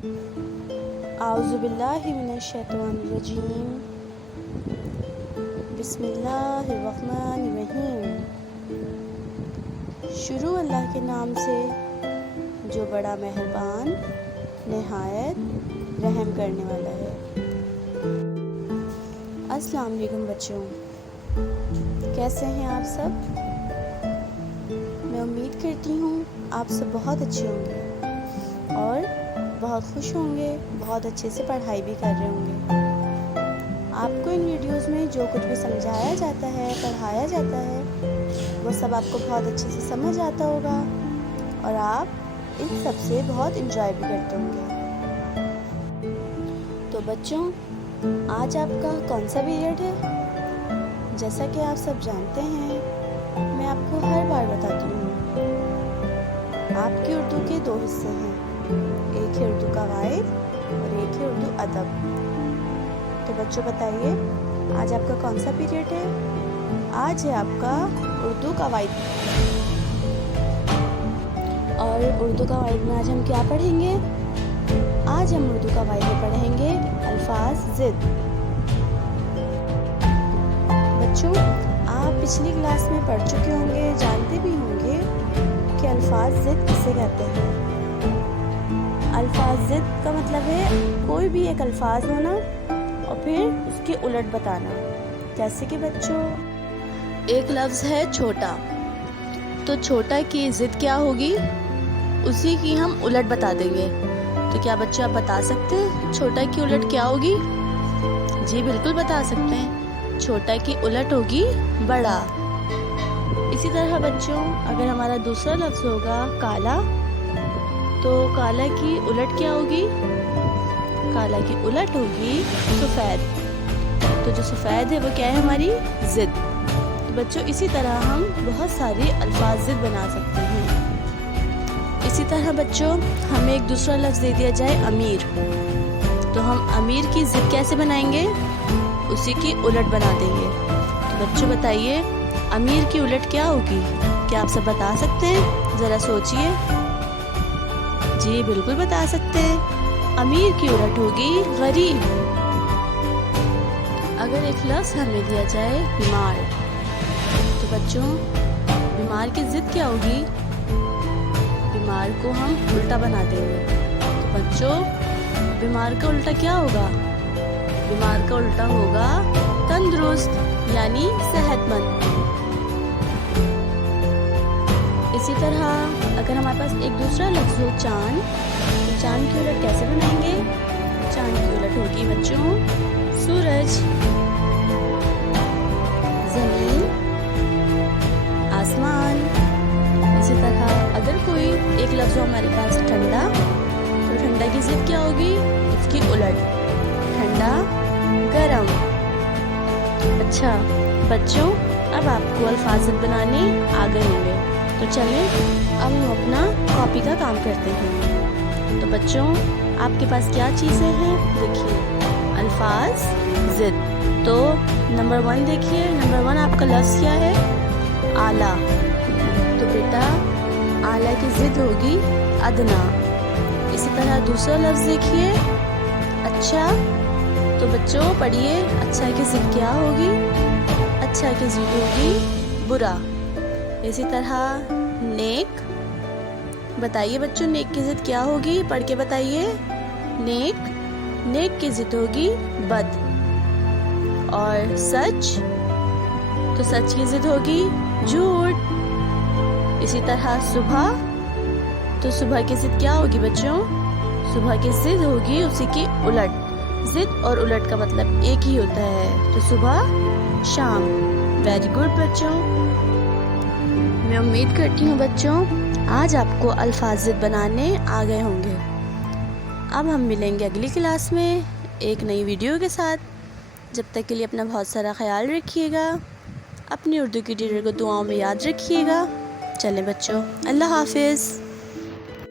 اعوذ باللہ من الشیطان الرجیم، بسم اللہ الرحمن الرحیم۔ شروع اللہ کے نام سے جو بڑا مہربان نہایت رحم کرنے والا ہے۔ السلام علیکم بچوں، کیسے ہیں آپ سب؟ میں امید کرتی ہوں آپ سب بہت اچھے ہوں گے اور بہت خوش ہوں گے، بہت اچھے سے پڑھائی بھی کر رہے ہوں گے۔ آپ کو ان ویڈیوز میں جو کچھ بھی سمجھایا جاتا ہے، پڑھایا جاتا ہے، وہ سب آپ کو بہت اچھے سے سمجھ آتا ہوگا اور آپ ان سب سے بہت انجوائے بھی کرتے ہوں گے۔ تو بچوں، آج آپ کا کون سا پیریڈ ہے؟ جیسا کہ آپ سب جانتے ہیں، میں آپ کو ہر بار بتاتی ہوں، آپ کی اردو کے 2 حصے ہیں، ایک ہے اردو قواعد اور ایک ہے اردو ادب۔ تو بچوں بتائیے، آج آپ کا کون سا پیریڈ ہے؟ آج ہے آپ کا اردو قواعد، اور اردو قواعد میں آج ہم کیا پڑھیں گے؟ آج ہم اردو قواعد میں پڑھیں گے الفاظ ضد۔ بچوں، آپ پچھلی کلاس میں پڑھ چکے ہوں گے، جانتے بھی ہوں گے کہ الفاظ ضد کسے کہتے ہیں۔ الفاظ ضد کا مطلب ہے کوئی بھی ایک الفاظ ہونا اور پھر اس کی الٹ بتانا۔ جیسے کہ بچوں، ایک لفظ ہے چھوٹا، تو چھوٹا کی ضد کیا ہوگی؟ اسی کی ہم الٹ بتا دیں گے۔ تو کیا بچے آپ بتا سکتے ہیں چھوٹا کی الٹ کیا ہوگی؟ جی بالکل بتا سکتے ہیں، چھوٹا کی الٹ ہوگی بڑا۔ اسی طرح بچوں، اگر ہمارا دوسرا لفظ ہوگا کالا، تو کالا کی الٹ کیا ہوگی؟ کالا کی الٹ ہوگی سفید۔ تو جو سفید ہے وہ کیا ہے؟ ہماری ضد۔ تو بچوں، اسی طرح ہم بہت سارے الفاظ ضد بنا سکتے ہیں۔ اسی طرح بچوں، ہمیں ایک دوسرا لفظ دے دیا جائے امیر، تو ہم امیر کی ضد کیسے بنائیں گے؟ اسی کی الٹ بنا دیں گے۔ تو بچوں بتائیے، امیر کی الٹ کیا ہوگی؟ کیا آپ سب بتا سکتے ہیں؟ ذرا سوچئے۔ جی بالکل بتا سکتے ہیں، امیر کی الٹ ہوگی غریب۔ اگر ایک لفظ ہمیں دیا جائے بیمار، تو بچوں بیمار کی ضد کیا ہوگی؟ بیمار کو ہم الٹا بنا دیں گے۔ تو بچوں، بیمار کا الٹا کیا ہوگا؟ بیمار کا الٹا ہوگا تندرست، یعنی صحت مند۔ اسی طرح اگر ہمارے پاس ایک دوسرا لفظ ہو چاند، تو چاند کی الٹ کیسے بنائیں گے؟ چاند کی الٹ ہوگی بچوں سورج۔ زمین، آسمان۔ اسی طرح اگر کوئی ایک لفظ ہو ہمارے پاس ٹھنڈا، تو ٹھنڈا کی ضد کیا ہوگی؟ اس کی الٹ ٹھنڈا گرم۔ اچھا بچوں، اب آپ کو الفاظ ضد بنانے آ گئے ہوں گے، تو چلیں اب ہم اپنا کاپی کا کام کرتے ہیں۔ تو بچوں، آپ کے پاس کیا چیزیں ہیں؟ دیکھیے، الفاظ ضد۔ تو نمبر 1 دیکھیے، نمبر 1 آپ کا لفظ کیا ہے؟ اعلیٰ۔ تو بیٹا، اعلیٰ کی ضد ہوگی ادنا۔ اسی طرح دوسرا لفظ دیکھیے، اچھا۔ تو بچوں پڑھیے، اچھا کی ضد کیا ہوگی؟ اچھا کی ضد ہوگی برا۔ اسی طرح نیک، بتائیے بچوں نیک کی ضد کیا ہوگی؟ پڑھ کے بتائیے۔ نیک، نیک کی ضد ہوگی بد۔ اور سچ، تو سچ کی ضد ہوگی جھوٹ۔ اسی طرح صبح، تو صبح کی ضد کیا ہوگی بچوں؟ صبح کی ضد ہوگی اسی کی الٹ۔ ضد اور الٹ کا مطلب ایک ہی ہوتا ہے، تو صبح شام۔ ویری گڈ بچوں، میں امید کرتی ہوں بچوں آج آپ کو الفاظ ضد بنانے آ گئے ہوں گے۔ اب ہم ملیں گے اگلی کلاس میں ایک نئی ویڈیو کے ساتھ۔ جب تک کے لیے اپنا بہت سارا خیال رکھیے گا، اپنی اردو کی ٹیچر کو دعاؤں میں یاد رکھیے گا۔ چلیں بچوں، اللہ حافظ۔